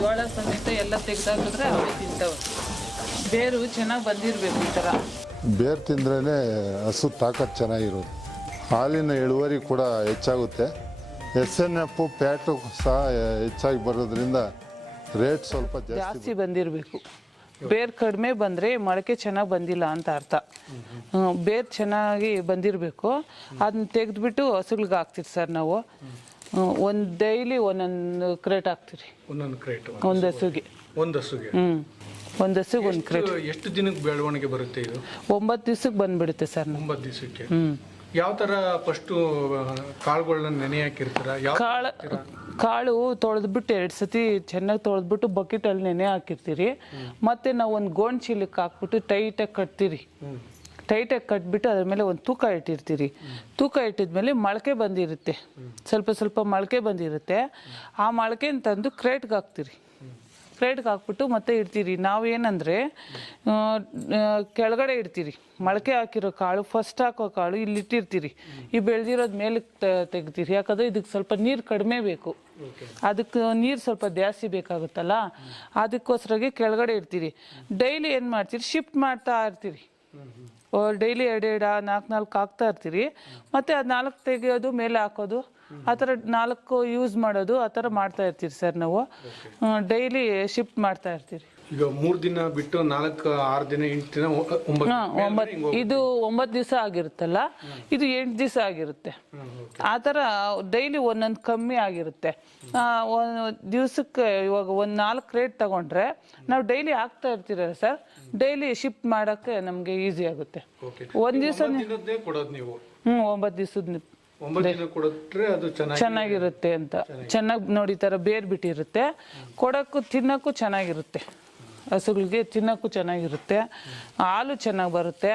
ಜೋಳ ಸಮೇತ ಎಲ್ಲ ತೆಗೆದಾಕಿದ್ರೆ ಅವೇ ತಿಂತವೆ. ಬೇರು ಚೆನ್ನಾಗಿ ಬಂದಿರಬೇಕು ಈ ಥರ. ಬೇರು ತಿಂದ್ರೇ ಹಸು ತಾಕತ್ತು ಚೆನ್ನಾಗಿರೋದು. ಹಾಲಿನ ಇಳುವರಿ ಕೂಡ ಹೆಚ್ಚಾಗುತ್ತೆ. SNF ಪ್ಯಾಟು ಸಹ ಹೆಚ್ಚಾಗಿ ಬರೋದ್ರಿಂದ ರೇಟ್ ಸ್ವಲ್ಪ ಜಾಸ್ತಿ ಬಂದಿರಬೇಕು. ಬೇರು ಕಡಿಮೆ ಬಂದರೆ ಮೊಳಕೆ ಚೆನ್ನಾಗಿ ಬಂದಿಲ್ಲ ಅಂತ ಅರ್ಥ. ಬೇರು ಚೆನ್ನಾಗಿ ಬಂದಿರಬೇಕು. ಅದನ್ನ ತೆಗೆದ್ಬಿಟ್ಟು ಹಸುಗಳಿಗೆ ಹಾಕ್ತೀವಿ ಸರ್ ನಾವು. ಒಂದು ಡೈಲಿ ಒಂದೊಂದು ಕ್ರೇಟ್ ಹಾಕ್ತೀರಿ. ಒಂದು ಹಸುಗೆ ಒಂದು ಹಸುಗೆ ಒಂದು ಕ್ರೇಟ್. ಎಷ್ಟು ದಿನಕ್ಕೆ ಬೆಳವಣಿಗೆ ಬರುತ್ತೆ ಇದು? 9 ದಿವಸಕ್ಕೆ ಬಂದ್ಬಿಡುತ್ತೆ ಸರ್. 9 ದಿವಸಕ್ಕೆ. ಯಾವ ತರ ಫಸ್ಟ್ ಕಾಳುಗಳನ್ನ ನೆನೆ ಹಾಕಿರ್ತೀರ? ಕಾಳು ತೊಳೆದ್ಬಿಟ್ಟು 2 ಸತಿ ಚೆನ್ನಾಗಿ ತೊಳೆದ್ಬಿಟ್ಟು ಬಕೆಟಲ್ಲಿ ನೆನೆ ಹಾಕಿರ್ತೀರಿ. ಮತ್ತೆ ನಾವು ಒಂದು ಗೋಣ್ ಚೀಲಕ್ಕೆ ಹಾಕ್ಬಿಟ್ಟು ಟೈಟಾಗಿ ಕಟ್ತೀರಿ. ಟೈಟಾಗಿ ಕಟ್ಬಿಟ್ಟು ಅದ್ರ ಮೇಲೆ ಒಂದು ತೂಕ ಇಟ್ಟಿರ್ತೀರಿ. ತೂಕ ಇಟ್ಟಿದ್ಮೇಲೆ ಮೊಳಕೆ ಬಂದಿರುತ್ತೆ, ಸ್ವಲ್ಪ ಮೊಳಕೆ ಬಂದಿರುತ್ತೆ. ಆ ಮೊಳಕೆನ ತಂದು ಕ್ರೇಟ್ಗೆ ಹಾಕ್ತೀರಿ. ಕ್ರೇಟ್ಗೆ ಹಾಕ್ಬಿಟ್ಟು ಮತ್ತೆ ಇಡ್ತೀರಿ. ನಾವೇನಂದರೆ ಕೆಳಗಡೆ ಇಡ್ತೀರಿ. ಮೊಳಕೆ ಹಾಕಿರೋ ಕಾಳು, ಫಸ್ಟ್ ಹಾಕೋ ಕಾಳು ಇಲ್ಲಿ ಇಟ್ಟಿರ್ತೀರಿ. ಈ ಬೆಳೆದಿರೋದು ಮೇಲೆ ತೆಗ್ತೀರಿ. ಯಾಕಂದರೆ ಇದಕ್ಕೆ ಸ್ವಲ್ಪ ನೀರು ಕಡಿಮೆ ಬೇಕು. ಅದಕ್ಕೆ ನೀರು ಸ್ವಲ್ಪ ಜಾಸ್ತಿ ಬೇಕಾಗುತ್ತಲ್ಲ, ಅದಕ್ಕೋಸ್ಕರಗೆ ಕೆಳಗಡೆ ಇಡ್ತೀರಿ. ಡೈಲಿ ಏನು ಮಾಡ್ತೀರಿ, ಶಿಫ್ಟ್ ಮಾಡ್ತಾ ಇರ್ತೀರಿ. ಡೈಲಿ 2 4 ಹಾಕ್ತಾ ಇರ್ತೀರಿ. ಮತ್ತು ಅದು 4 ತೆಗೆಯೋದು, ಮೇಲೆ ಹಾಕೋದು, ಆ ಥರ 4 ಯೂಸ್ ಮಾಡೋದು, ಆ ಥರ ಮಾಡ್ತಾ ಇರ್ತೀರಿ ಸರ್ ನಾವು. ಡೈಲಿ ಶಿಫ್ಟ್ ಮಾಡ್ತಾ ಇರ್ತೀರಿ. ಈಗ 3 ದಿನ ಬಿಟ್ಟು 4 6 ದಿನ 8 ದಿನ 9 ಇದು 9 ದಿವಸ ಆಗಿರುತ್ತಲ್ಲ, ಇದು 8 ದಿವಸ ಆಗಿರುತ್ತೆ. ಆ ಥರ ಡೈಲಿ ಒಂದೊಂದು ಕಮ್ಮಿ ಆಗಿರುತ್ತೆ. ದಿವಸಕ್ಕೆ ಇವಾಗ ಒಂದು 4 ರೇಟ್ ತಗೊಂಡ್ರೆ ನಾವು ಡೈಲಿ ಹಾಕ್ತಾ ಇರ್ತೀರಲ್ಲ ಸರ್, ಡೈಲಿ ಶಿಫ್ಟ್ ಮಾಡೋಕ್ಕೆ ನಮಗೆ ಈಸಿ ಆಗುತ್ತೆ. ಒಂದು ದಿವಸ 9 ದಿವಸದ ಚೆನ್ನಾಗಿರುತ್ತೆ ಅಂತ. ಚೆನ್ನಾಗಿ ನೋಡಿ ಥರ ಬೇರ್ ಬಿಟ್ಟಿರುತ್ತೆ. ಕೊಡೋಕ್ಕೂ ತಿನ್ನೋಕ್ಕೂ ಚೆನ್ನಾಗಿರುತ್ತೆ. ಹಸುಗಳಿಗೆ ತಿನ್ನೋಕ್ಕೂ ಚೆನ್ನಾಗಿರುತ್ತೆ. ಹಾಲು ಚೆನ್ನಾಗಿ ಬರುತ್ತೆ.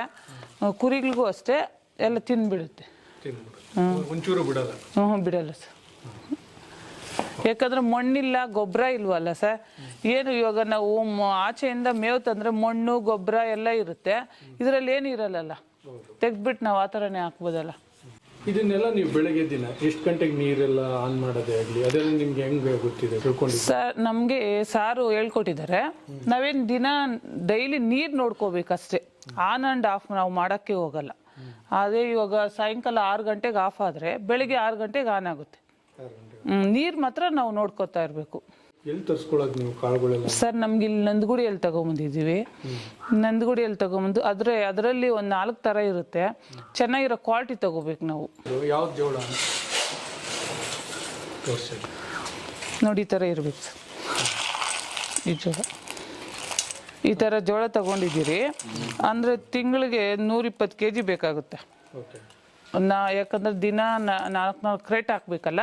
ಕುರಿಗಳಿಗೂ ಅಷ್ಟೇ ಎಲ್ಲ ತಿಂದ್ಬಿಡುತ್ತೆ. ಒಂಚೂರು ಬಿಡಲ್ಲ. ಬಿಡಲ್ಲ ಸರ್. ಯಾಕಂದ್ರೆ ಮಣ್ಣಿಲ್ಲ, ಗೊಬ್ಬರ ಇಲ್ವಲ್ಲ ಸರ್. ಏನು ಇವಾಗ ನಾವು ಆಚೆಯಿಂದ ಮೇವು ತಂದ್ರೆ ಮಣ್ಣು ಗೊಬ್ಬರ ಎಲ್ಲ ಇರುತ್ತೆ. ಇದರಲ್ಲಿ ಏನು ಇರಲ್ಲ. ತೆಗ್ದ್ಬಿಟ್ಟು ನಾವು ಆ ಥರನೇ ಹಾಕ್ಬೋದಲ್ಲ. ಇದನ್ನೆಲ್ಲ ನೀವು ಬೆಳಗ್ಗೆ ದಿನ ಎಷ್ಟು ಗಂಟೆಗೆ ನೀರೆಲ್ಲ ಆನ್ ಮಾಡೋದೇ ಆಗಲಿ ಅದೆಲ್ಲ ನಿಮ್ಗೆ ಹೆಂಗೆ ಗೊತ್ತಿದೆ ತಿಳ್ಕೊಂಡಿದ್ದೀರಾ? ಸರ್ ನಮಗೆ ಸಾರು ಹೇಳ್ಕೊಟ್ಟಿದ್ದಾರೆ. ನಾವೇನು ದಿನ ಡೈಲಿ ನೀರು ನೋಡ್ಕೋಬೇಕಷ್ಟೇ. ಆನ್ ಆ್ಯಂಡ್ ಆಫ್ ನಾವು ಮಾಡೋಕ್ಕೆ ಹೋಗಲ್ಲ. ಅದೇ ಇವಾಗ ಸಾಯಂಕಾಲ 6 ಗಂಟೆಗೆ ಆಫ್ ಆದರೆ ಬೆಳಿಗ್ಗೆ 6 ಗಂಟೆಗೆ ಆನ್ ಆಗುತ್ತೆ. ನೀರು ಮಾತ್ರ ನಾವು ನೋಡ್ಕೋತಾ ಇರಬೇಕು. ಎಲ್ಲಿ ತರಿಸ್ಕೊಳ್ಳೋದು ನೀವು ಕಾಳುಗಳೆಲ್ಲ? ಸರ್ ನಮ್ಗೆ ಇಲ್ಲಿ ನಂದಗುಡಿಯಲ್ಲಿ ತಗೊಂಬಂದಿದ್ದೀವಿ. ನಂದಗುಡಿಯಲ್ಲಿ ತಗೊಂಬಂದು ಅದರಲ್ಲಿ ಒಂದು 4 ಥರ ಇರುತ್ತೆ. ಚೆನ್ನಾಗಿರೋ ಕ್ವಾಲಿಟಿ ತಗೋಬೇಕು ನಾವು. ಯಾವ್ದು ಜೋಳ ನೋಡಿ ಈ ಥರ ಇರಬೇಕು ಸರ್. ಈ ಜೋಳ ಈ ಥರ ಜೋಳ ತಗೊಂಡಿದ್ದೀರಿ ಅಂದರೆ ತಿಂಗಳಿಗೆ 120 kg ಬೇಕಾಗುತ್ತೆ. ಯಾಕಂದ್ರೆ ದಿನ 4 ಕ್ರೇಟ್ ಹಾಕ್ಬೇಕಲ್ಲ.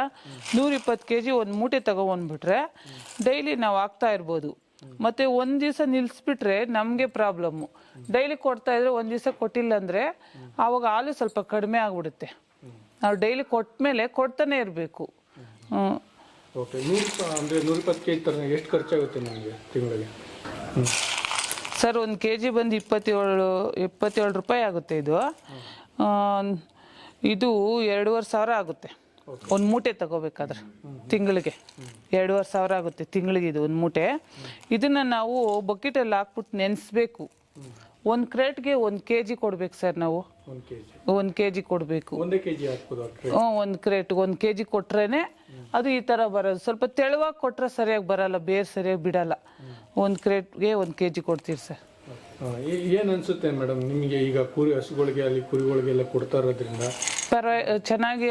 120 kg ಒಂದು ಮೂಟೆ ತಗೊಬಂದ್ಬಿಟ್ರೆ ಡೈಲಿ ನಾವು ಹಾಕ್ತಾ ಇರ್ಬೋದು. ಮತ್ತು ಒಂದು ದಿವಸ ನಿಲ್ಲಿಸ್ಬಿಟ್ರೆ ನಮಗೆ ಪ್ರಾಬ್ಲಮ್ಮು. ಡೈಲಿ ಕೊಡ್ತಾ ಇದ್ರೆ ಒಂದು ದಿವಸ ಕೊಟ್ಟಿಲ್ಲ ಅಂದರೆ ಆವಾಗ ಹಾಲು ಸ್ವಲ್ಪ ಕಡಿಮೆ ಆಗಿಬಿಡುತ್ತೆ. ನಾವು ಡೈಲಿ ಕೊಟ್ಟ ಮೇಲೆ ಕೊಡ್ತಾನೆ ಇರಬೇಕು. 120 kg ಥರ ಎಷ್ಟು ಖರ್ಚಾಗುತ್ತೆ ನಿಮಗೆ ತಿಂಗಳಿಗೆ? ಸರ್ 1 kg ಬಂದು 27 ರೂಪಾಯಿ ಆಗುತ್ತೆ. ಇದು 2,500 ಆಗುತ್ತೆ ಒಂದು ಮೂಟೆ ತಗೋಬೇಕಾದ್ರೆ. ತಿಂಗಳಿಗೆ 2,500 ಆಗುತ್ತೆ ತಿಂಗಳಿಗೆ ಇದು ಒಂದು ಮೂಟೆ. ಇದನ್ನು ನಾವು ಬಕೆಟಲ್ಲಿ ಹಾಕ್ಬಿಟ್ಟು ನೆನೆಸ್ಬೇಕು. 1 ಕ್ರೇಟ್ಗೆ 1 kg ಕೊಡ್ಬೇಕು ಸರ್ ನಾವು. 1 kg ಕೊಡಬೇಕು. 1 kg ಹಾಕ್ಬೋದು? 1 ಕ್ರೇಟ್ 1 kg ಕೊಟ್ರೇನೆ ಅದು ಈ ಥರ ಬರೋದು. ಸ್ವಲ್ಪ ತೆಳುವಾಗಿ ಕೊಟ್ಟರೆ ಸರಿಯಾಗಿ ಬರಲ್ಲ, ಬೇರೆ ಸರಿಯಾಗಿ ಬಿಡಲ್ಲ. 1 ಕ್ರೇಟ್ಗೆ 1 kg ಕೊಡ್ತೀವಿ ಸರ್. ಏನು ಅನಿಸುತ್ತೆ ಮೇಡಮ್ ನಿಮಗೆ ಈಗ ಹಸುಗಳಿಗೆ ಅಲ್ಲಿ ಕುರಿಗಳಿಗೆಲ್ಲ ಕೊಡ್ತಾ ಇರೋದ್ರಿಂದ? ಚೆನ್ನಾಗಿ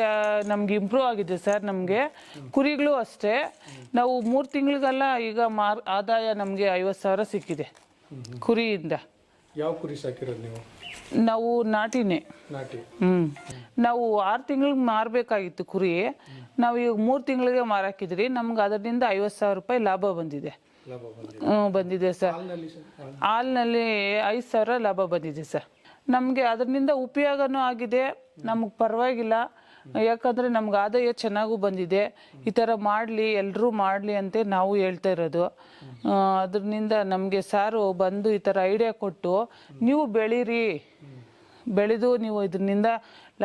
ನಮ್ಗೆ ಇಂಪ್ರೂವ್ ಆಗಿದೆ ಸರ್. ನಮಗೆ ಕುರಿಗಳು ಅಷ್ಟೇ. ನಾವು 3 ತಿಂಗಳಿಗೆಲ್ಲ ಈಗ ಆದಾಯ ನಮಗೆ 50,000 ಸಿಕ್ಕಿದೆ ಕುರಿಯಿಂದ. ಯಾವ ಕುರಿ ಸಾಕಿರೋದು ನೀವು? ನಾವು ನಾಟಿನೇ. ನಾವು 6 ತಿಂಗಳಿಗೆ ಮಾರಬೇಕಾಗಿತ್ತು ಕುರಿ. ನಾವು ಈಗ 3 ತಿಂಗಳಿಗೆ ಮಾರಾಕಿದ್ರಿ. ನಮ್ಗೆ ಅದರಿಂದ 50,000 ರೂಪಾಯಿ ಲಾಭ ಬಂದಿದೆ. ಬಂದಿದೆ ಸರ್. ಹಾಲಿನಲ್ಲಿ 5,000 ಲಾಭ ಬಂದಿದೆ ಸರ್. ನಮಗೆ ಅದರಿಂದ ಉಪಯೋಗನೂ ಆಗಿದೆ. ನಮಗೆ ಪರವಾಗಿಲ್ಲ. ಯಾಕಂದರೆ ನಮ್ಗೆ ಆದಾಯ ಚೆನ್ನಾಗೂ ಬಂದಿದೆ. ಈ ಥರ ಮಾಡಲಿ, ಎಲ್ಲರೂ ಮಾಡಲಿ ಅಂತ ನಾವು ಹೇಳ್ತಾ ಇರೋದು. ಅದರಿಂದ ನಮಗೆ ಸಾರು ಬಂದು ಈ ಥರ ಐಡಿಯಾ ಕೊಟ್ಟು ನೀವು ಬೆಳೀರಿ, ಬೆಳೆದು ನೀವು ಇದರಿಂದ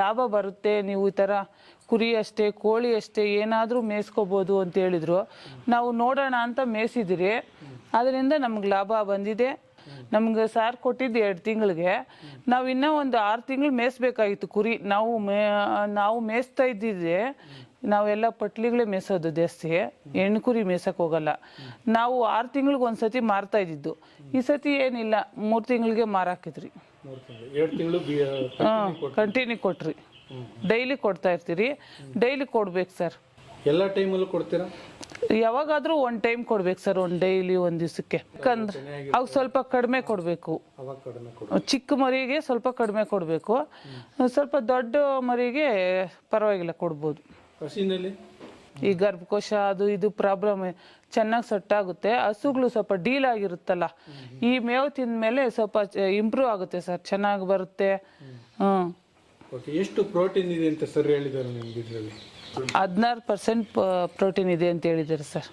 ಲಾಭ ಬರುತ್ತೆ, ನೀವು ಈ ಥರ ಕುರಿ ಅಷ್ಟೇ ಕೋಳಿ ಅಷ್ಟೇ ಏನಾದರೂ ಮೇಯಿಸ್ಕೋಬೋದು ಅಂತ ಹೇಳಿದ್ರು. ನಾವು ನೋಡೋಣ ಅಂತ ಮೇಯಿಸಿದಿರಿ, ಅದರಿಂದ ನಮ್ಗೆ ಲಾಭ ಬಂದಿದೆ. ನಮ್ಗೆ ಸಾರ್ ಕೊಟ್ಟಿದ್ದು 2 ತಿಂಗಳಿಗೆ, ನಾವು ಇನ್ನೂ ಒಂದು 6 ತಿಂಗಳು ಮೇಯಿಸ್ಬೇಕಾಗಿತ್ತು ಕುರಿ. ನಾವು ಮೇಯಿಸ್ತಾ ಇದ್ದಿದ್ದೆ, ನಾವೆಲ್ಲ ಪಟ್ಲಿಗಳೇ ಮೇಯಿಸೋದು ಜಾಸ್ತಿ, ಹೆಣ್ಣು ಕುರಿ ಮೇಯ್ಸಕ್ಕೆ ಹೋಗಲ್ಲ. ನಾವು 6 ತಿಂಗಳಿಗೆ ಒಂದ್ಸತಿ ಮಾರ್ತಾ ಇದ್ದಿದ್ದು. ಈ ಸತಿ ಏನಿಲ್ಲ, 3 ತಿಂಗಳಿಗೆ ಮಾರಾಕಿದ್ರಿ. 2 ತಿಂಗಳು ಕಂಟಿನ್ಯೂ ಕೊಟ್ರಿ. ಡೈಲಿ ಕೊಡ್ತಾ ಇರ್ತೀರಿ, ಡೈಲಿ ಕೊಡ್ಬೇಕು ಸರ್. ಎಲ್ಲ ಟೈಮಲ್ಲೂ ಕೊಡ್ತೀರಾ? ಯಾವಾಗಾದ್ರೂ 1 ಟೈಮ್ ಕೊಡ್ಬೇಕು ಸರ್, ಒಂದು ಡೈಲಿ 1 ದಿವಸಕ್ಕೆ. ಯಾಕಂದ್ರೆ ಅವಾಗ ಸ್ವಲ್ಪ ಕಡಿಮೆ ಕೊಡಬೇಕು. ಚಿಕ್ಕ ಮರಿಗೆ ಸ್ವಲ್ಪ ಕಡಿಮೆ ಕೊಡಬೇಕು, ಸ್ವಲ್ಪ ದೊಡ್ಡ ಮರಿಗೆ ಪರವಾಗಿಲ್ಲ ಕೊಡ್ಬೋದು. ಹಸಿನಲ್ಲಿ ಈ ಗರ್ಭಕೋಶ ಅದು ಇದು ಪ್ರಾಬ್ಲಮ್ ಚೆನ್ನಾಗಿ ಸೆಟ್ ಆಗುತ್ತೆ. ಹಸುಗಳು ಸ್ವಲ್ಪ ಡೀಲ್ ಆಗಿರುತ್ತಲ್ಲ, ಈ ಮೇವು ತಿಂದ ಮೇಲೆ ಸ್ವಲ್ಪ ಇಂಪ್ರೂವ್ ಆಗುತ್ತೆ ಸರ್, ಚೆನ್ನಾಗಿ ಬರುತ್ತೆ. ಎಷ್ಟು ಪ್ರೋಟೀನ್ ಇದೆ ಅಂತ ಸರ್ ಹೇಳಿದ್ದಾರೆ ನಿಮ್ಗೆ? ಇದರಲ್ಲಿ 16% ಪ್ರೋಟೀನ್ ಇದೆ ಅಂತ ಹೇಳಿದ್ದಾರೆ ಸರ್.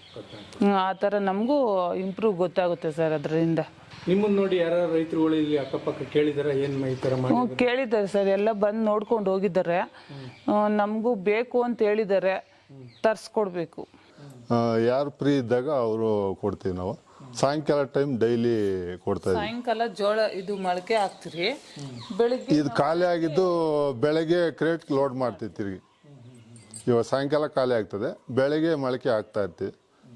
ಆ ಥರ ನಮಗೂ ಇಂಪ್ರೂವ್ ಗೊತ್ತಾಗುತ್ತೆ ಸರ್ ಅದರಿಂದ. ನಿಮ್ಮನ್ನ ನೋಡಿ ಯಾರು ರೈತರುಗಳು ಇಲ್ಲಿ ಅಕ್ಕಪಕ್ಕ ಕೇಳಿದಾರ ಏನು ಈ ಥರ ಮಾಡಿ? ಕೇಳಿದ್ದಾರೆ ಸರ್, ಎಲ್ಲ ಬಂದು ನೋಡ್ಕೊಂಡು ಹೋಗಿದ್ದಾರೆ. ನಮಗೂ ಬೇಕು ಅಂತ ಹೇಳಿದ್ದಾರೆ, ತರಿಸ್ಕೊಡ್ಬೇಕು. ಯಾರು ಫ್ರೀ ಇದ್ದಾಗ ಅವರು ಕೊಡ್ತೀವಿ ನಾವು. ಸಾಯಂಕಾಲ ಟೈಮ್ ಡೈಲಿ ಕೊಡ್ತಾ ಇದ್ದೀವಿ. ಸಾಯಂಕಾಲ ಜೋಳ ಇದು ಮೊಳಕೆ ಹಾಕ್ತಿರಿ, ಬೆಳಿಗ್ಗೆ ಇದು ಖಾಲಿ ಆಗಿದ್ದು ಬೆಳಗ್ಗೆ ಕ್ರೇಟ್ ಲೋಡ್ ಮಾಡ್ತೀವಿ ತಿರುಗಿ. ಇವಾಗ ಸಾಯಂಕಾಲ ಖಾಲಿ ಆಗ್ತದೆ, ಬೆಳಗ್ಗೆ ಮೊಳಕೆ ಹಾಕ್ತಾ ಇರ್ತೀವಿ,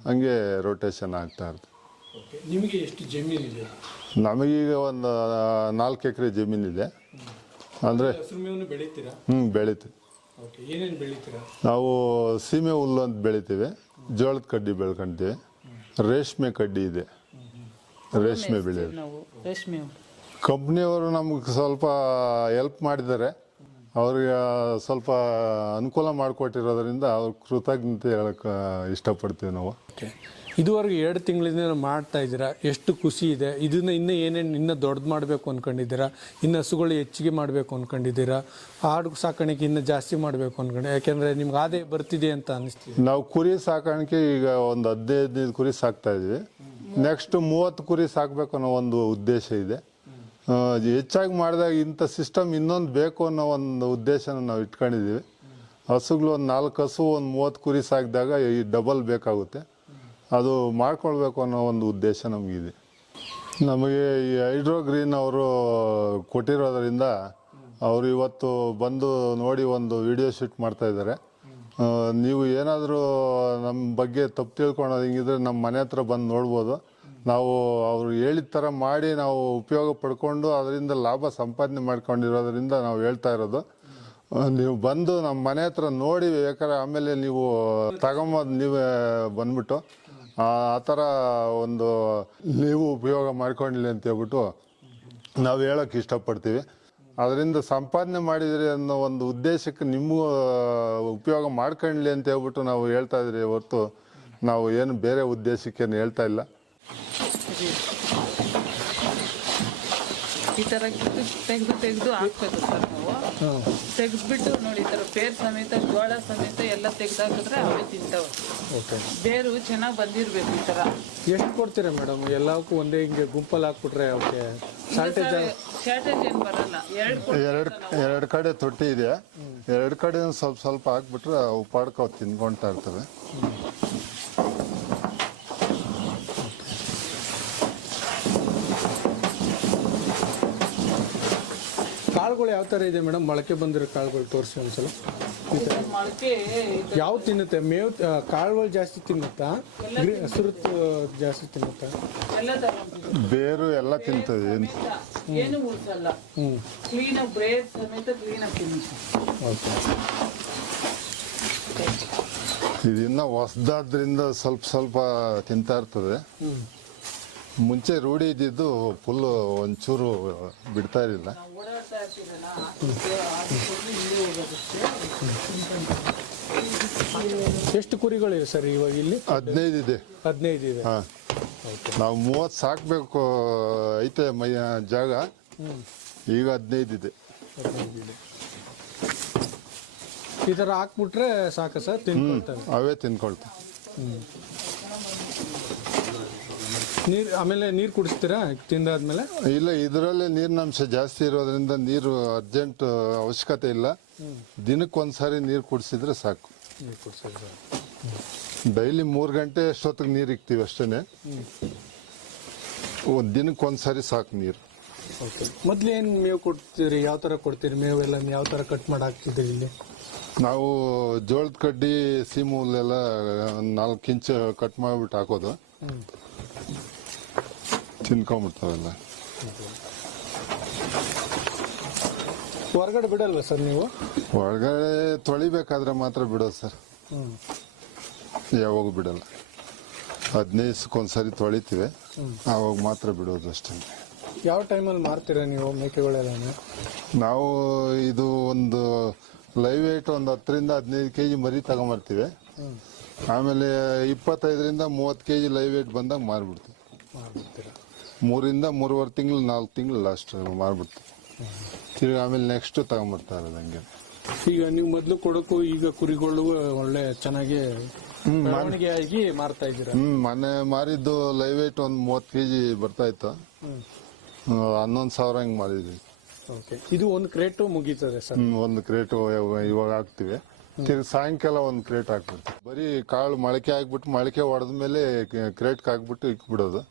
ಹಂಗೆ ರೊಟೇಷನ್ ಆಗ್ತಾ ಇರ್ತೀವಿ. ನಿಮಗೆ ಎಷ್ಟು ಜಮೀನಿದೆ? ನಮಗೀಗ ಒಂದು 4 ಎಕರೆ ಜಮೀನಿದೆ. ಅಂದರೆ ಬೆಳಿತೀರಾ? ಬೆಳಿತೀವಿ. ಏನೇನು ಬೆಳಿತೀರಾ? ನಾವು ಸೀಮೆ ಹುಲ್ಲು ಅಂತ ಬೆಳಿತೀವಿ, ಜೋಳದ ಕಡ್ಡಿ ಬೆಳ್ಕೊಂತೀವಿ, ರೇಷ್ಮೆ ಕಡ್ಡಿ ಇದೆ, ರೇಷ್ಮೆ ಬೆಳೆಯೋದು. ರೇಷ್ಮೆ ಕಂಪ್ನಿಯವರು ನಮ್ಗೆ ಸ್ವಲ್ಪ ಹೆಲ್ಪ್ ಮಾಡಿದ್ದಾರೆ, ಅವ್ರಿಗೆ ಸ್ವಲ್ಪ ಅನುಕೂಲ ಮಾಡಿಕೊಟ್ಟಿರೋದ್ರಿಂದ ಅವ್ರ ಕೃತಜ್ಞತೆ ಹೇಳಕ್ಕೆ ಇಷ್ಟಪಡ್ತೀವಿ ನಾವು. ಇದುವರೆಗೆ 2 ತಿಂಗಳಿಂದ ಮಾಡ್ತಾ ಇದ್ದೀರಾ, ಎಷ್ಟು ಖುಷಿ ಇದೆ. ಇದನ್ನ ಇನ್ನೂ ದೊಡ್ಡದು ಮಾಡಬೇಕು ಅಂದ್ಕೊಂಡಿದ್ದೀರಾ? ಇನ್ನು ಹಸುಗಳು ಹೆಚ್ಚಿಗೆ ಮಾಡಬೇಕು ಅಂದ್ಕೊಂಡಿದ್ದೀರಾ? ಆಡು ಸಾಕಾಣಿಕೆ ಇನ್ನೂ ಜಾಸ್ತಿ ಮಾಡಬೇಕು ಅಂದ್ಕೊಂಡು, ಯಾಕೆಂದರೆ ನಿಮ್ಗೆ ಆದಾಯ ಬರ್ತಿದೆ ಅಂತ ಅನಿಸ್ತಿದೆ. ನಾವು ಕುರಿ ಸಾಕಾಣಿಕೆ ಈಗ ಒಂದು 15 ಕುರಿ ಸಾಕ್ತಾ ಇದ್ವಿ. ನೆಕ್ಸ್ಟ್ 30 ಕುರಿ ಸಾಕಬೇಕು ಅನ್ನೋ ಒಂದು ಉದ್ದೇಶ ಇದೆ. ಹೆಚ್ಚಾಗಿ ಮಾಡಿದಾಗ ಇಂಥ ಸಿಸ್ಟಮ್ ಇನ್ನೊಂದು ಬೇಕು ಅನ್ನೋ ಒಂದು ಉದ್ದೇಶನ ನಾವು ಇಟ್ಕೊಂಡಿದ್ದೀವಿ. ಹಸುಗಳು ಒಂದು 4 ಹಸು ಒಂದು 30 ಕುರಿ ಸಾಕಿದಾಗ ಈ ಡಬಲ್ ಬೇಕಾಗುತ್ತೆ, ಅದು ಮಾಡ್ಕೊಳ್ಬೇಕು ಅನ್ನೋ ಒಂದು ಉದ್ದೇಶ ನಮಗಿದೆ. ನಮಗೆ ಈ ಹೈಡ್ರೋ ಗ್ರೀನ್ ಅವರು ಕೊಟ್ಟಿರೋದರಿಂದ ಅವರು ಇವತ್ತು ಬಂದು ನೋಡಿ ಒಂದು ವಿಡಿಯೋ ಶೂಟ್ ಮಾಡ್ತಾ ಇದ್ದಾರೆ. ನೀವು ಏನಾದರೂ ನಮ್ಮ ಬಗ್ಗೆ ತಪ್ಪು ತಿಳ್ಕೊಳೋದು ಹಿಂಗಿದ್ರೆ ನಮ್ಮ ಮನೆ ಹತ್ರ ಬಂದು ನೋಡ್ಬೋದು. ನಾವು ಅವರು ಹೇಳಿದ ಥರ ಮಾಡಿ ನಾವು ಉಪಯೋಗ ಪಡ್ಕೊಂಡು ಅದರಿಂದ ಲಾಭ ಸಂಪಾದನೆ ಮಾಡ್ಕೊಂಡಿರೋದ್ರಿಂದ ನಾವು ಹೇಳ್ತಾ ಇರೋದು. ನೀವು ಬಂದು ನಮ್ಮ ಮನೆ ಹತ್ರ ನೋಡಿ, ಯಾಕಂದರೆ ಆಮೇಲೆ ನೀವು ತಗೊಂಬೋದು ನೀವೇ ಬಂದ್ಬಿಟ್ಟು ಆ ಥರ ಒಂದು ನೀವು ಉಪಯೋಗ ಮಾಡ್ಕೊಂಡಿಲ್ಲ ಅಂತ ಹೇಳ್ಬಿಟ್ಟು ನಾವು ಹೇಳೋಕ್ಕೆ ಇಷ್ಟಪಡ್ತೀವಿ. ಅದರಿಂದ ಸಂಪಾದನೆ ಮಾಡಿದ್ರಿ ಅನ್ನೋ ಒಂದು ಉದ್ದೇಶಕ್ಕೆ ನಿಮಗೂ ಉಪಯೋಗ ಮಾಡ್ಕೊಳ್ಳಿ ಅಂತ ಹೇಳ್ಬಿಟ್ಟು ನಾವು ಹೇಳ್ತಾ ಇದ್ರಿ ಹೊರತು ನಾವು ಏನು ಬೇರೆ ಉದ್ದೇಶಕ್ಕೇನು ಹೇಳ್ತಾ ಇಲ್ಲ. ಈ ಥರ ತೆಗೆದು ಹಾಕ್ಬೇಕು ಸರ್. ನಾವು ತೆಗೆದ್ಬಿಟ್ಟು ನೋಡಿ, ಈ ಥರ ಬೇರು ಸಮೇತ ಜೋಳ ಸಮೇತ ಎಲ್ಲ ತೆಗೆದು ಹಾಕಿದ್ರೆ ಅವೇ ತಿಂತಾವೆ. ಬೇರು ಚೆನ್ನಾಗಿ ಬಂದಿರಬೇಕು. ಈ ಥರ ಎಷ್ಟು ಕೊಡ್ತೀರಾ ಮೇಡಮ್? ಎಲ್ಲಕ್ಕೂ ಒಂದೇ ಹಿಂಗೆ ಗುಂಪಲ್ಲಿ ಹಾಕ್ಬಿಟ್ರೆ ಓಕೆ, ಶಾರ್ಟೇಜ್ ಏನು ಬರಲ್ಲ. ಎರಡು ಕಡೆ ತೊಟ್ಟಿ ಇದೆ, 2 ಕಡೆ ಸ್ವಲ್ಪ ಹಾಕ್ಬಿಟ್ರೆ ಅವು ಪಾಡ್ಕ ತಿನ್ಕೊಳ್ತಾ ಇರ್ತವೆ. ಕಾಳುಗಳು ಯಾವ ಥರ ಇದೆ ಮೇಡಮ್? ಮೊಳಕೆ ಬಂದಿರೋ ಕಾಳುಗಳು ತೋರಿಸಿ ಒಂದ್ಸಲ. ಯಾವ ತಿನ್ನುತ್ತೆ? ಮೇವು ಕಾಳುಗಳು ಜಾಸ್ತಿ ತಿನ್ನುತ್ತಾ, ಹಸಿರು ಜಾಸ್ತಿ ತಿನ್ನುತ್ತಾ? ಬೇರು ಎಲ್ಲ ತಿಂತದೆ, ಏನು ಉಳಿಸಲ್ಲ. ಕ್ಲೀನಾಗಿ ಬ್ರೇಡ್ ಸಮೇತ ಕ್ಲೀನಾಗಿ ತಿನ್ನುತ್ತೆ. ಇದನ್ನ ಹೊಸದಾದ್ರಿಂದ ಸ್ವಲ್ಪ ತಿಂತಾ ಇರ್ತದೆ. ಮುಂಚೆ ರೂಢಿ ಇದ್ದಿದ್ದು ಫುಲ್ಲು ಒಂಚೂರು ಬಿಡ್ತಾ ಇರಲಿಲ್ಲ. ಎಷ್ಟು ಕುರಿಗಳಿವೆ ಸರ್ ಇವಾಗ ಇಲ್ಲಿ? 15 ಇದೆ. 15 ಇದೆ. ಹಾಂ, ನಾವು 30 ಸಾಕಬೇಕು ಐತೆ ಜಾಗ, ಈಗ 15 ಇದೆ. ಈ ಥರ ಹಾಕ್ಬಿಟ್ರೆ ಸಾಕ ಸರ್? ತಿನ್ಕೊಳ್ತವೆ, ಅವೇ ತಿನ್ಕೊಳ್ತವೆ. ಆಮೇಲೆ ನೀರು ಕುಡಿಸ್ತೀರಾ ತಿಂದಾದ್ಮೇಲೆ? ಇಲ್ಲ, ಇದರಲ್ಲೇ ನೀರಿನ ಅಂಶ ಜಾಸ್ತಿ ಇರೋದ್ರಿಂದ ನೀರು ಅರ್ಜೆಂಟ್ ಅವಶ್ಯಕತೆ ಇಲ್ಲ. ದಿನಕ್ಕೆ ಒಂದ್ಸಾರಿ ನೀರು ಕುಡಿಸಿದ್ರೆ ಸಾಕು. ನೀರು ಕುಡ್ಸೋದು. ಡೈಲಿ 3 ಗಂಟೆ ಅಷ್ಟೊತ್ತಿಗೆ ನೀರು ಇಕ್ತೀವಿ ಅಷ್ಟೇ. ದಿನಕ್ಕೆ ಒಂದ್ಸಾರಿ ಸಾಕು ನೀರು. ಓಕೆ. ಮೊದ್ಲು ಏನು ಮೇವು ಕೊಡ್ತೀರಿ, ಯಾವ ಥರ ಕೊಡ್ತೀರಿ ಮೇವೆಲ್ಲ, ಯಾವ ಥರ ಕಟ್ ಮಾಡಿ ಹಾಕ್ತಿದ್ದೀರಿ ಇಲ್ಲಿ? ನಾವು ಜೋಳದ ಕಡ್ಡಿ ಸೀಮು ಹುಲ್ಲೆಲ್ಲ 4 ಇಂಚ್ ಕಟ್ ಮಾಡಿಬಿಟ್ಟು ಹಾಕೋದು, ತಿನ್ಕೊಂಬಿಡ್ತಾವೆಲ್ಲ. ಹೊರಗಡೆ ಬಿಡಲ್ವಾ ಸರ್ ನೀವು? ಹೊರಗಡೆ ತೊಳಿಬೇಕಾದ್ರೆ ಮಾತ್ರ ಬಿಡೋದು ಸರ್, ಯಾವಾಗ ಬಿಡಲ್ಲ. 15 ದಿವಸಕ್ಕೊಂದ್ಸರಿ ತೊಳಿತೀವಿ, ಆವಾಗ ಮಾತ್ರ ಬಿಡೋದು ಅಷ್ಟೇ. ಯಾವ ಟೈಮಲ್ಲಿ ಮಾರ್ತೀರಾ ನೀವು ಮೇಕೆಗಳೆಲ್ಲ? ನಾವು ಇದು ಒಂದು ಲೈವ್ ವೇಟ್ ಒಂದು 10ರಿಂದ 15 kg ಮರಿ ತಗೊಂಬರ್ತೀವಿ. ಆಮೇಲೆ 25ರಿಂದ 30 kg ಲೈವ್ ವೇಟ್ ಬಂದಾಗ ಮಾರ್ಬಿಡ್ತೀವಿ. 3ರಿಂದ 3.5 ತಿಂಗಳು 4 ತಿಂಗಳು ಲಾಸ್ಟ್ ಮಾರ್ಬಿಡ್ತೀವಿ. ತಿರ್ಗಿ ಆಮೇಲೆ ನೆಕ್ಸ್ಟ್ ತಗೊಂಬರ್ತಾ ಇರೋದು ಹಂಗೆ. ಈಗ ನೀವು ಮೊದಲು ಕೊಡೋಕ್ಕೂ ಈಗ ಕುರಿಗಳು ಒಳ್ಳೆ ಚೆನ್ನಾಗಿ ಬೆಳವಣಿಗೆ ಆಗಿ ಮಾರ್ತಾ ಇದ್ದೀರಾ? ಮೊನ್ನೆ ಮಾರಿದ್ದು ಲೈವ್ ವೇಟ್ ಒಂದು 30 kg ಬರ್ತಾ ಇತ್ತು, 11,000 ಹಂಗೆ ಮಾರಿದ್ವಿ. ಓಕೆ. ಇದು ಒಂದು ಕ್ರೇಟು ಮುಗೀತದೆ ಸರ್? ಒಂದು ಕ್ರೇಟು ಇವಾಗ ಹಾಕ್ತಿವಿ. ತಿರ್ಗಿ ಸಾಯಂಕಾಲ ಒಂದು ಕ್ರೇಟ್ ಹಾಕ್ಬಿಡ್ತೀವಿ. ಬರೀ ಕಾಳು ಮೊಳಕೆ ಹಾಕ್ಬಿಟ್ಟು ಮೊಳಕೆ ಹೊಡೆದ್ಮೇಲೆ ಕ್ರೇಟ್ಗೆ ಹಾಕ್ಬಿಟ್ಟು ಇಕ್ಬಿಡೋದು.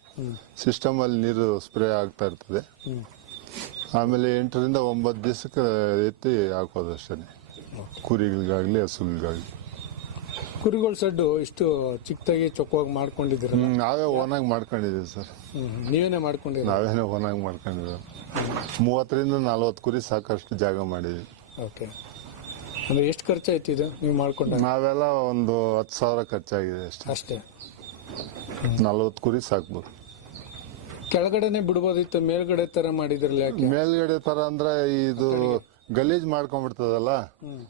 ಸಿಸ್ಟಮ್ ಅಲ್ಲಿ ನೀರು ಸ್ಪ್ರೇ ಆಗ್ತಾ ಇರ್ತದೆ. ಆಮೇಲೆ 8ರಿಂದ 9 ದಿವಸಕ್ಕೆ ಎತ್ತಿ ಹಾಕೋದು ಅಷ್ಟೇ, ಕುರಿಗಳಿಗಾಗ್ಲಿ ಹಸುಗಳಿಗಾಗ್ಲಿ. ಕುರಿಗಳ ಸಡ್ಡು ಇಷ್ಟು ಚಿಕ್ಕದಾಗಿ ಚೊಕ್ಕವಾಗಿ ಮಾಡ್ಕೊಂಡಿದ್ದೀರ? ನಾವೇ ಓನಾಗಿ ಮಾಡ್ಕೊಂಡಿದೀವಿ ಸರ್. ನೀವೇನೇ ಮಾಡ್ಕೊಂಡಿದ್ದೀರ? ನಾವೇನೇ ಓನಾಗಿ ಮಾಡ್ಕೊಂಡಿದ್ದೀವಿ. 30ರಿಂದ 40 ಕುರಿ ಸಾಕಷ್ಟು ಜಾಗ ಮಾಡಿದ್ವಿ. ಓಕೆ. ಅಂದ್ರೆ ಎಷ್ಟು ಖರ್ಚಾಯ್ತು ಇದು ನೀವು ಮಾಡ್ಕೊಂಡ? ನಾವೆಲ್ಲ ಒಂದು 10,000 ಖರ್ಚಾಗಿದೆ ಅಷ್ಟೇ. 40 ಕುರಿ ಸಾಕ್ಬೋದು. ಕೆಳಗಡೆನೆ ಬಿಡ್ಬೋದಿತ್ತು, ಮೇಲ್ಗಡೆ ತರ ಮಾಡಿದ್ರಲ್ಲ ಯಾಕೆ? ಮೇಲ್ಗಡೆ ತರ ಅಂದ್ರೆ ಇದು ಗಲೀಜ್ ಮಾಡ್ಕೊಂಡ್ಬಿಡ್ತದಲ್ಲ,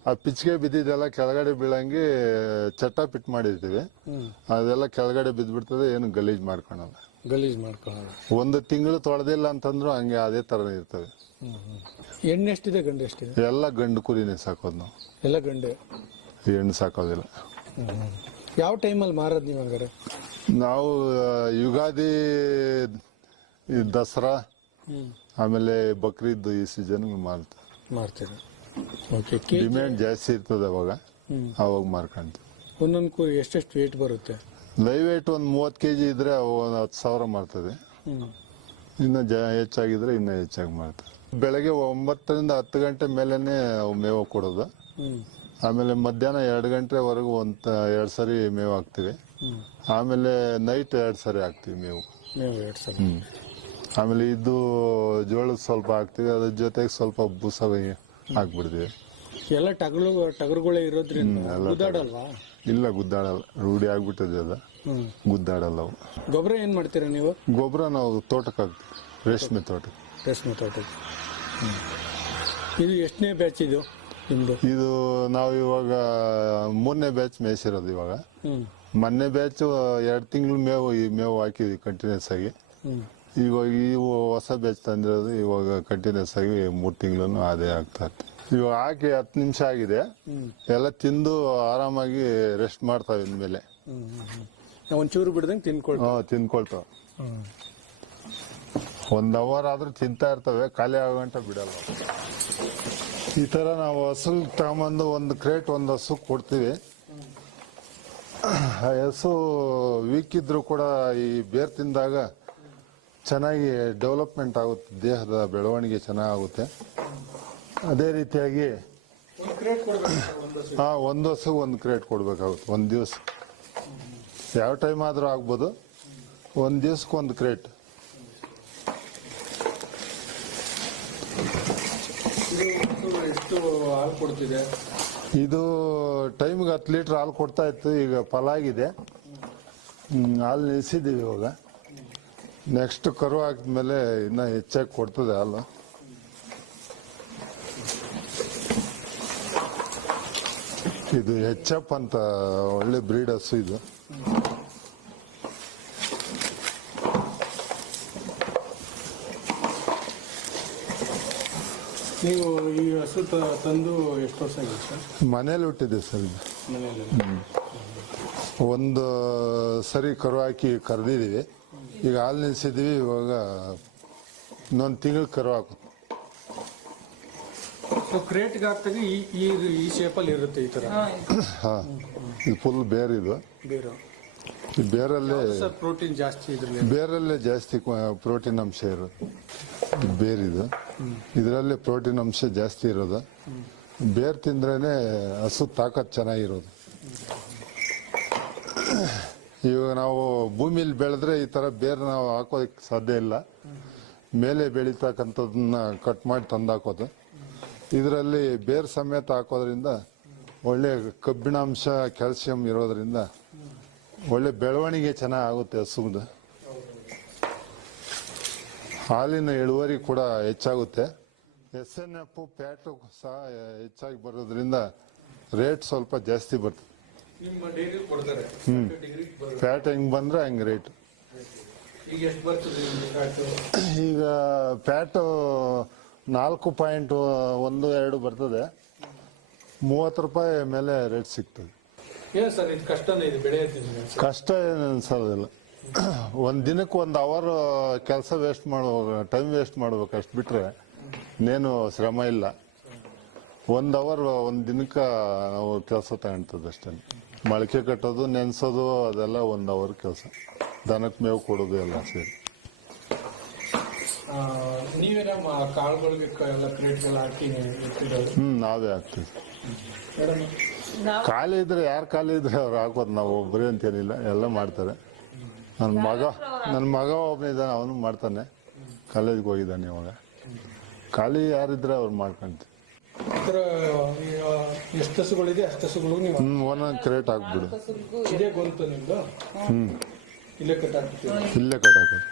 ಆ ಪಿಚ್ಗೆ ಬಿದ್ದಿದ್ದೆಲ್ಲ ಕೆಳಗಡೆ ಬೀಳಂಗೆ ಚಟ್ಟ ಪಿಟ್ ಮಾಡಿರ್ತೀವಿ. ಅದೆಲ್ಲ ಕೆಳಗಡೆ ಬಿದ್ದ್ಬಿಡ್ತದೆ, ಏನು ಗಲೀಜ್ ಮಾಡ್ಕೊಳಲ್ಲ. ಗಲೀಜ್ ಮಾಡ್ಕೊಳ್ಳೋದು. 1 ತಿಂಗಳು ತೊಳೆದಿಲ್ಲ ಅಂತಂದ್ರು ಹಂಗೆ ಅದೇ ತರ ಇರ್ತವೆ. ಹೆಣ್ಣು ಎಷ್ಟಿದೆ ಗಂಡು ಎಷ್ಟಿದೆ? ಎಲ್ಲ ಗಂಡು ಕುರಿನೇ ಸಾಕೋದು ನಾವು. ಎಲ್ಲ ಗಂಡೆ? ಹೆಣ್ಣು ಸಾಕೋದಿಲ್ಲ. ಯಾವ ಟೈಮಲ್ಲಿ ಮಾರೋದು ನೀವು ಹಂಗಾರೆ? ನಾವು ಯುಗಾದಿ, ದಸರಾ, ಆಮೇಲೆ ಬಕ್ರೀದ್ ಈ ಸೀಸನ್ ಮಾರ್ತೀವಿ. ಓಕೆ. ಡಿಮ್ಯಾಂಡ್ ಜಾಸ್ತಿ ಇರ್ತದೆ ಅವಾಗ ಮಾರ್ಕೊಂತೀವಿ. ಒಂದೊಂದು ಕುರಿ ಎಷ್ಟೆಷ್ಟು ವೇಟ್ ಬರುತ್ತೆ? ಲೈವ್ ವೇಟ್ ಒಂದು 30 kg ಇದ್ರೆ 10,000 ಮಾರ್ತದೆ. ಇನ್ನು ಹೆಚ್ಚಾಗಿದ್ರೆ ಇನ್ನೂ ಹೆಚ್ಚಾಗಿ ಮಾಡ್ತಾರೆ. ಬೆಳಗ್ಗೆ 9ರಿಂದ 10 ಗಂಟೆ ಮೇಲೇನೆ ಮೇವು ಕೊಡೋದು. ಆಮೇಲೆ ಮಧ್ಯಾಹ್ನ 2 ಗಂಟೆವರೆಗೂ 2 ಸರಿ ಮೇವು ಹಾಕ್ತಿವಿ. ಆಮೇಲೆ ನೈಟ್ 2 ಸರಿ ಹಾಕ್ತಿವಿ ಮೇವು. 2 ಸರಿ. ಆಮೇಲೆ ಇದು ಜೋಳದ ಸ್ವಲ್ಪ ಹಾಕ್ತಿವಿ, ಅದ್ರ ಜೊತೆಗೆ ಸ್ವಲ್ಪ ಬೂಸ ಹಾಕ್ಬಿಡ್ತೀವಿ. ಎಲ್ಲ ಟಗರುಗಳೇ ಇರೋದ್ರಿಂದ ಗುದ್ದಾಡಲ್ವಾ? ಇಲ್ಲ, ಗುದ್ದಾಡಲ್ಲ. ರೂಢಿ ಆಗ್ಬಿಟ್ಟಿದೆ ಅದ, ಗುದ್ದಾಡಲ್ಲ ಅವು. ಗೊಬ್ಬರ ಏನ್ ಮಾಡ್ತೀರಾ ನೀವು? ಗೊಬ್ಬರ ನಾವು ತೋಟಕ್ಕೆ ಹಾಕ್ತಿವಿ, ರೇಷ್ಮೆ ತೋಟಕ್ಕೆ. ರೇಷ್ಮೆ ತೋಟಕ್ಕೆ. ಇದು ಎಷ್ಟನೇ ಬ್ಯಾಚ್ ಇದು ನಿಮ್ದು? ಇದು ನಾವು ಇವಾಗ 3ನೇ ಬ್ಯಾಚ್ ಮೇಯಿಸಿರೋದು. ಇವಾಗ ಮೊನ್ನೆ ಬ್ಯಾಚ್ 2 ತಿಂಗಳು ಮೇವು ಹಾಕಿದ್ವಿ ಕಂಟಿನ್ಯೂಸ್ ಆಗಿ. ಇವಾಗ ಇವು ಹೊಸ ಬ್ಯಾಚ್ ತಂದಿರೋದು, ಇವಾಗ ಕಂಟಿನ್ಯೂಸ್ ಆಗಿ 3 ತಿಂಗಳು ಅದೇ ಆಗ್ತಾ ಇತ್ತು. ಇವಾಗ ಹಾಕಿ 10 ನಿಮಿಷ ಆಗಿದೆ, ಎಲ್ಲ ತಿಂದು ಆರಾಮಾಗಿ ರೆಸ್ಟ್ ಮಾಡ್ತಾವೆ. ಇನ್ಮೇಲೆ ಒಂಚೂರು ಬಿಡ್ದಂಗೆ ತಿನ್ಕೊಳ್ತಾವ. 1 ಅವರ್ ಆದ್ರೂ ತಿಂತಾ ಇರ್ತವೆ, ಖಾಲಿ ಆಗೋ ಗಂಟ ಬಿಡಲ್ಲ. ಈ ತರ ನಾವು ಹಸು ತಗೊಂಬಂದು 1 ಕ್ರೇಟ್ 1 ಹಸು ಕೊಡ್ತೀವಿ. ಆ ಹಸು ವೀಕ್ ಇದ್ರು ಕೂಡ ಈ ಬೇರ್ ತಿಂದಾಗ ಚೆನ್ನಾಗಿ ಡೆವಲಪ್ಮೆಂಟ್ ಆಗುತ್ತೆ, ದೇಹದ ಬೆಳವಣಿಗೆ ಚೆನ್ನಾಗುತ್ತೆ. ಅದೇ ರೀತಿಯಾಗಿ 1 ಹಸು 1 ಕ್ರೇಟ್ ಕೊಡ್ಬೇಕಾಗುತ್ತೆ. 1 ದಿವಸ ಯಾವ ಟೈಮ್ ಆದ್ರೂ ಆಗ್ಬೋದು, 1 ದಿವಸಕ್ಕೆ 1 ಕ್ರೇಟ್. ಎಷ್ಟು ಹಾಲು ಕೊಡ್ತಿದೆ? ಇದು ಟೈಮ್ಗೆ 10 ಲೀಟರ್ ಹಾಲು ಕೊಡ್ತಾ ಇತ್ತು. ಈಗ ಫಲಾಗಿದೆ, ಹಾಲು ನಿಲ್ಸಿದ್ದೀವಿ. ಇವಾಗ ನೆಕ್ಸ್ಟ್ ಕರು ಹಾಕಿದ್ಮೇಲೆ ಇನ್ನ ಹೆಚ್ಚಾಗಿ ಕೊಡ್ತದೆ ಹಾಲು. ಇದು HF ಅಂತ ಒಳ್ಳೆ ಬ್ರೀಡ್ ಹಸು ಇದು. ನೀವು ಈ ಹಸು ತಂದು ಎಷ್ಟು ವರ್ಷ ಆಗಿದೆ ಸರ್? ಮನೇಲಿ ಹುಟ್ಟಿದೆ ಸರ್ ಇದು. ಮನೆಯಲ್ಲಿ? 1 ಸರಿ ಕರು ಹಾಕಿ ಕರೆದಿದ್ದೀವಿ. ಈಗ ಹಾಲು ನಿಲ್ಸಿದ್ದೀವಿ. ಇವಾಗ ಇನ್ನೊಂದು ತಿಂಗಳು ಕರು ಹಾಕುತ್ತೆ. ಕ್ರೇಟ್ಗೆ ಹಾಕ್ದಾಗ ಈ ಶೇಪಲ್ಲಿ ಇರುತ್ತೆ ಈ ಥರ ಹಾಂ ಇದು ಫುಲ್ ಬೇರ್ ಇದು ಬೇರೆ ಈ ಬೇರಲ್ಲೇ ಸರ್ ಪ್ರೋಟೀನ್ ಜಾಸ್ತಿ ಇದ್ರಲ್ಲಿ ಬೇರಲ್ಲೇ ಜಾಸ್ತಿ ಪ್ರೋಟೀನ್ ಅಂಶ ಇರೋದು ಇದು ಬೇರಿದು ಇದರಲ್ಲೇ ಪ್ರೋಟೀನ್ ಅಂಶ ಜಾಸ್ತಿ ಇರೋದು ಬೇರ್ ತಿಂದ್ರೇನೆ ಹಸು ತಾಕತ್ ಚೆನ್ನಾಗಿರೋದು ಇವಾಗ ನಾವು ಭೂಮಿಲಿ ಬೆಳೆದ್ರೆ ಈ ತರ ಬೇರ್ ನಾವು ಹಾಕೋದಕ್ಕೆ ಸಾಧ್ಯ ಇಲ್ಲ ಮೇಲೆ ಬೆಳೀತಕ್ಕಂಥದನ್ನ ಕಟ್ ಮಾಡಿ ತಂದಾಕೋದು ಇದರಲ್ಲಿ ಬೇರ್ ಸಮೇತ ಹಾಕೋದ್ರಿಂದ ಒಳ್ಳೆ ಕಬ್ಬಿಣಾಂಶ ಕ್ಯಾಲ್ಸಿಯಂ ಇರೋದ್ರಿಂದ ಒಳ್ಳೆ ಬೆಳವಣಿಗೆ ಚೆನ್ನಾಗಿ ಆಗುತ್ತೆ ಹಸುದು ಹಾಲಿನ ಇಳುವರಿ ಕೂಡ ಹೆಚ್ಚಾಗುತ್ತೆ SNF ಫ್ಯಾಟು ಸಹ ಹೆಚ್ಚಾಗಿ ಬರೋದ್ರಿಂದ ರೇಟ್ ಸ್ವಲ್ಪ ಜಾಸ್ತಿ ಬರ್ತದೆ ನಿಮ್ಮ ಡೈರಿ ಕೊಡ್ತಾರೆ ಫ್ಯಾಟ್ ಹೆಂಗ್ ಬಂದ್ರೆ ಹಂಗೆ ರೇಟ್ ಈಗ ಎಷ್ಟು ಬರ್ತದೆ ಫ್ಯಾಟು ಈಗ ಫ್ಯಾಟು 4.12 ಬರ್ತದೆ 30 ರೂಪಾಯಿ ಮೇಲೆ ರೇಟ್ ಸಿಗ್ತದೆ ಏನು ಸರ್ ಇದು ಕಷ್ಟನೇ ಇದು ಬೆಳೆಯೋದ್ರಿಂದ ಕಷ್ಟ ಏನು ಅನ್ಸೋದಿಲ್ಲ ಒಂದು ದಿನಕ್ಕೆ 1 ಅವರ್ ಕೆಲಸ ವೇಸ್ಟ್ ಟೈಮ್ ವೇಸ್ಟ್ ಮಾಡ್ಬೇಕು ಅಷ್ಟು ಬಿಟ್ರೆ ಇನ್ನೇನು ಶ್ರಮ ಇಲ್ಲ 1 ಅವರ್ ಒಂದು ದಿನಕ್ಕೆ ನಾವು ಕೆಲಸ ತಗೊಳ್ತದೆ ಅಷ್ಟೇ ಮೊಳಕೆ ಕಟ್ಟೋದು ನೆನೆಸೋದು ಅದೆಲ್ಲ 1 ಅವರ್ ಕೆಲಸ ದನಕ್ಕೆ ಮೇವು ಕೊಡೋದು ಎಲ್ಲ ಸೇರಿ ನೀವೇನ ಕಾಳುಗಳಿಗೆ ಎಲ್ಲ ಕ್ರೇಟ್ಗೆಲ್ಲ ಹಾಕಿ ಇಟ್ಟಿರೋದು ನಾವೇ ಹಾಕ್ತೀವಿ ಮೇಡಮ್ ಖಾಲಿ ಇದ್ರೆ ಯಾರು ಖಾಲಿ ಇದ್ರೆ ಅವ್ರು ಹಾಕೋದು ನಾವು ಒಬ್ಬರೇ ಅಂತೇನಿಲ್ಲ ಎಲ್ಲ ಮಾಡ್ತಾರೆ ನನ್ನ ಮಗ ಒಬ್ಬನಿದ್ದಾನೆ ಅವನು ಮಾಡ್ತಾನೆ ಕಾಲೇಜ್ಗೆ ಹೋಗಿದ್ದಾನೆ ಇವಾಗ ಖಾಲಿ ಯಾರಿದ್ರೆ ಅವ್ರು ಮಾಡ್ಕೊಂತೀವಿ ಎಷ್ಟು ಹಸುಗಳಿದೆ ಅಷ್ಟು ಹಸುಗಳು ನೀವು ಒಂದೊಂದು ಕ್ರೇಟ್ ಹಾಕ್ಬಿಡು ಇದೇ ಗೊಂತು ನಿಮ್ದು ಇಲ್ಲೇ ಕಟ್ಟಾಕ್ತೀವಿ ಇಲ್ಲೇ ಕಟ್ಟಾಕೋದು